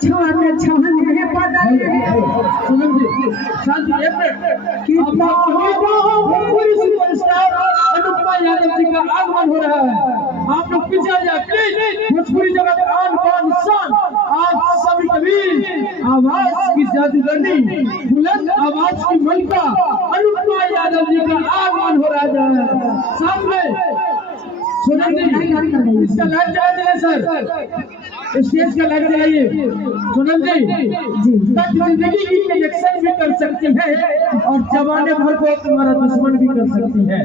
छाने छाने बदले सुमन जी शांति एक मिनट कि पूरी सुपरस्टार अनुपमा यादव जी का आगमन हो रहा है। आप लोग पीछे आ जाए प्लीज। भोजपुरी जगत आन बान शान आज सभी कबीर आवाज की जादूगरनी बुलंद आवाज की मलिका अनुपमा यादव जी का आगमन हो रहा है। साथ में सुमन जी इसका लाइव चला दें सर, स्टेज का लाइव चलाइए। सुमन जी जिंदगी की कनेक्शन भी कर सकती है और जमाने भर को तुम्हारा दुश्मन भी कर सकती है।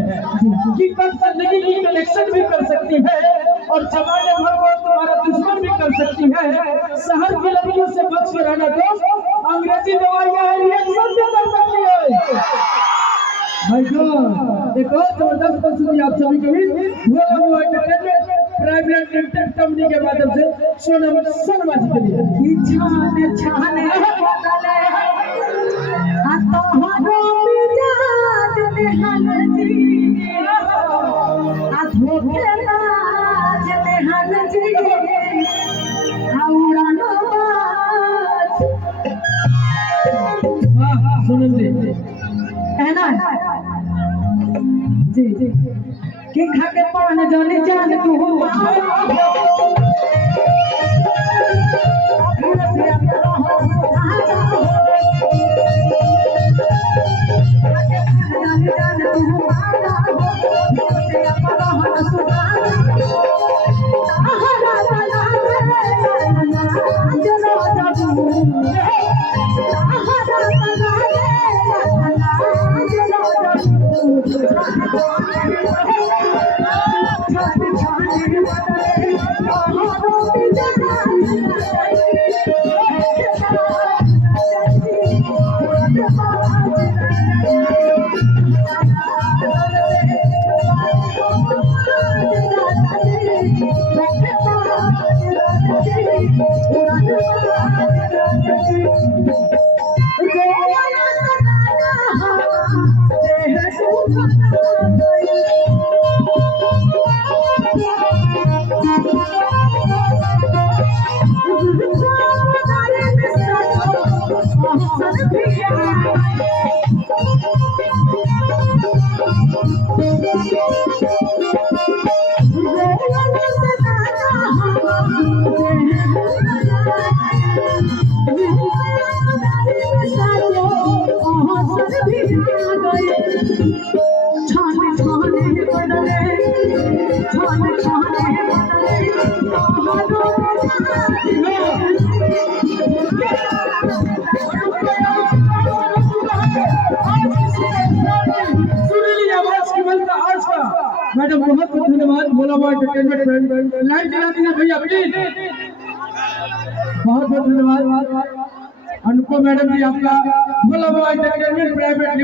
कि जिंदगी की कनेक्शन भी कर सकती है और जमाने भर को तुम्हारा दुश्मन भी कर सकती है। शहर की लड़कियों से बच के रहना दोस्त, अंग्रेजी दवाइयां रिएक्शन भी कर सकती है। भाई देखो जबरदस्त प्रस्तुति आप सभी को भी भोला एंटरटेनमेंट प्राइवेट लिमिटेड कंपनी के माध्यम से सोनम शर्मा जी के लिए छाने छाने बदले आता हरो मिजाज निहल जी आ धोखे बाज निहल जी औरानो बाज। वाह सोनम जी है ना जी कि खा के पान जाने जान तू मैडम बहुत बहुत धन्यवाद। भोला बाबा एंटरटेनमेंट लाइव चला दीजिए भैया प्लीज। बहुत बहुत धन्यवाद अनुपमा मैडम जी आपका। भोला बाबा एंटरटेनमेंट प्राइवेट